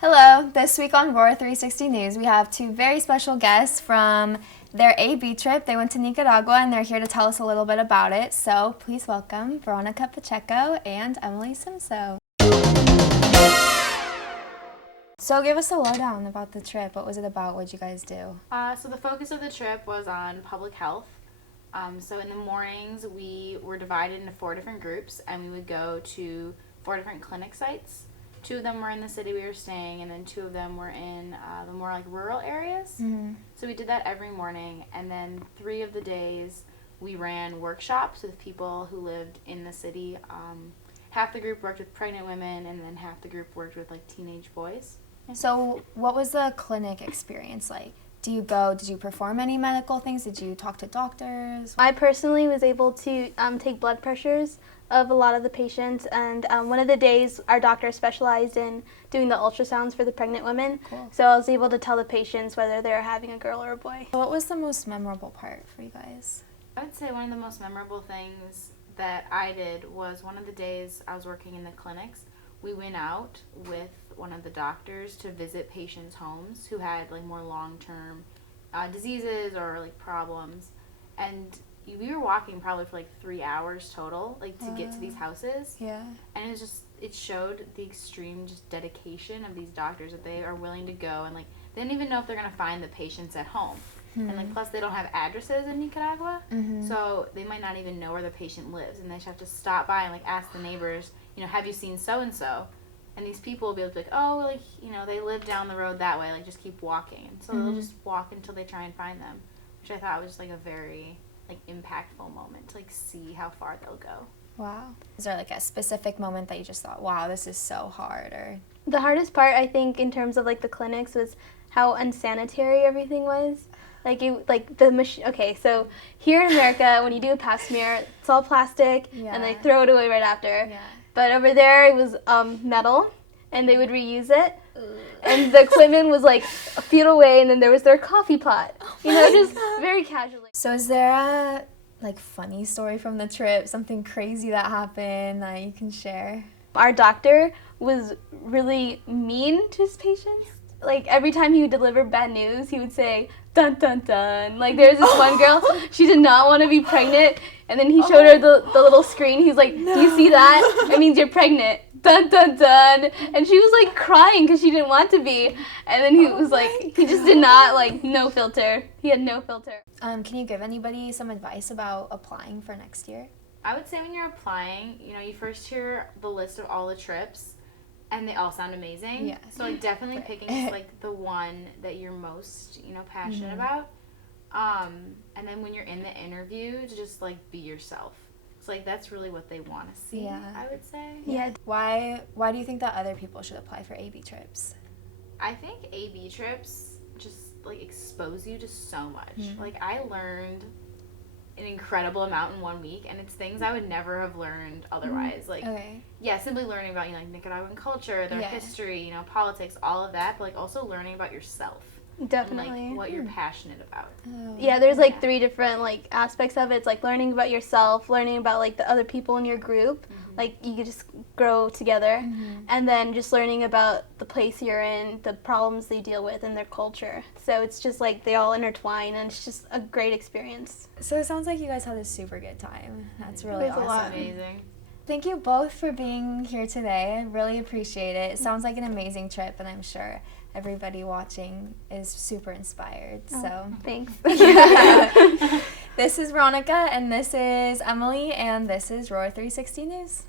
Hello, this week on Roar 360 News, we have two very special guests from their AB trip. They went to Nicaragua and they're here to tell us a little bit about it. So please welcome Veronica Pacheco and Emily Simso. So give us a lowdown about the trip. What was it about? What did you guys do? So the focus of the trip was on public health. So in the mornings, we were divided into 4 different groups, and we would go to 4 different clinic sites. 2 of them were in the city we were staying, and then 2 of them were in the more like rural areas. Mm-hmm. So we did that every morning, and then 3 of the days we ran workshops with people who lived in the city. Half the group worked with pregnant women, and then half the group worked with like teenage boys. So what was the clinic experience like? Did you perform any medical things? Did you talk to doctors? I personally was able to take blood pressures of a lot of the patients, and one of the days our doctor specialized in doing the ultrasounds for the pregnant women. Cool. So I was able to tell the patients whether they were having a girl or a boy. What was the most memorable part for you guys? I would say one of the most memorable things that I did was one of the days I was working in the clinics, we went out with one of the doctors to visit patients' homes who had like more long-term diseases or like problems, and we were walking probably for like 3 hours total, like to get to these houses. Yeah. And it showed the extreme just dedication of these doctors, that they are willing to go and like they don't even know if they're gonna find the patients at home. And like plus they don't have addresses in Nicaragua, so they might not even know where the patient lives, and they just have to stop by and like ask the neighbors, have you seen so and so? And these people will be able to be like, oh, like they live down the road that way, like just keep walking. And so they'll just walk until they try and find them, which I thought was just like a very like impactful moment to like see how far they'll go. Wow. Is there like a specific moment that you just thought, wow, this is so hard? Or The hardest part, I think, in terms of like the clinics was how unsanitary everything was. Okay, so here in America, when you do a pap smear, it's all plastic, and they throw it away right after. Yeah. But over there, it was metal, and they would reuse it. And the equipment was like a feet away, and then there was their coffee pot. Just very casually. So is there a like funny story from the trip, something crazy that happened that you can share? Our doctor was really mean to his patients. Like every time he would deliver bad news, he would say, dun dun dun. Like there was this one girl, she did not want to be pregnant, and then he showed her the little screen. He's like, do you see that? It means you're pregnant. Dun dun dun. And she was like crying because she didn't want to be. And then he was like, he just did not, like, no filter. He had no filter. Can you give anybody some advice about applying for next year? I would say when you're applying, you first hear the list of all the trips, and they all sound amazing. Yeah. So like definitely picking like the one that you're most, passionate about. And then when you're in the interview, to just like be yourself. So like that's really what they want to see, I would say. Yeah. Why do you think that other people should apply for AB trips? I think AB trips just like expose you to so much. Like I learned an incredible amount in 1 week, and it's things I would never have learned otherwise. Like, simply learning about like Nicaraguan culture, their history, politics, all of that, but like also learning about yourself. Definitely. And, like what you're passionate about. Yeah, there's like 3 different like aspects of it. It's like learning about yourself, learning about like the other people in your group. Like you could just grow together, and then just learning about the place you're in, the problems they deal with, and their culture. So it's just like they all intertwine, and it's just a great experience. So it sounds like you guys had a super good time. That's really It was awesome. a lot. Amazing. Thank you both for being here today. I really appreciate it. It sounds like an amazing trip, and I'm sure everybody watching is super inspired. So Thanks. This is Veronica, and this is Emily, and this is Roar 360 News.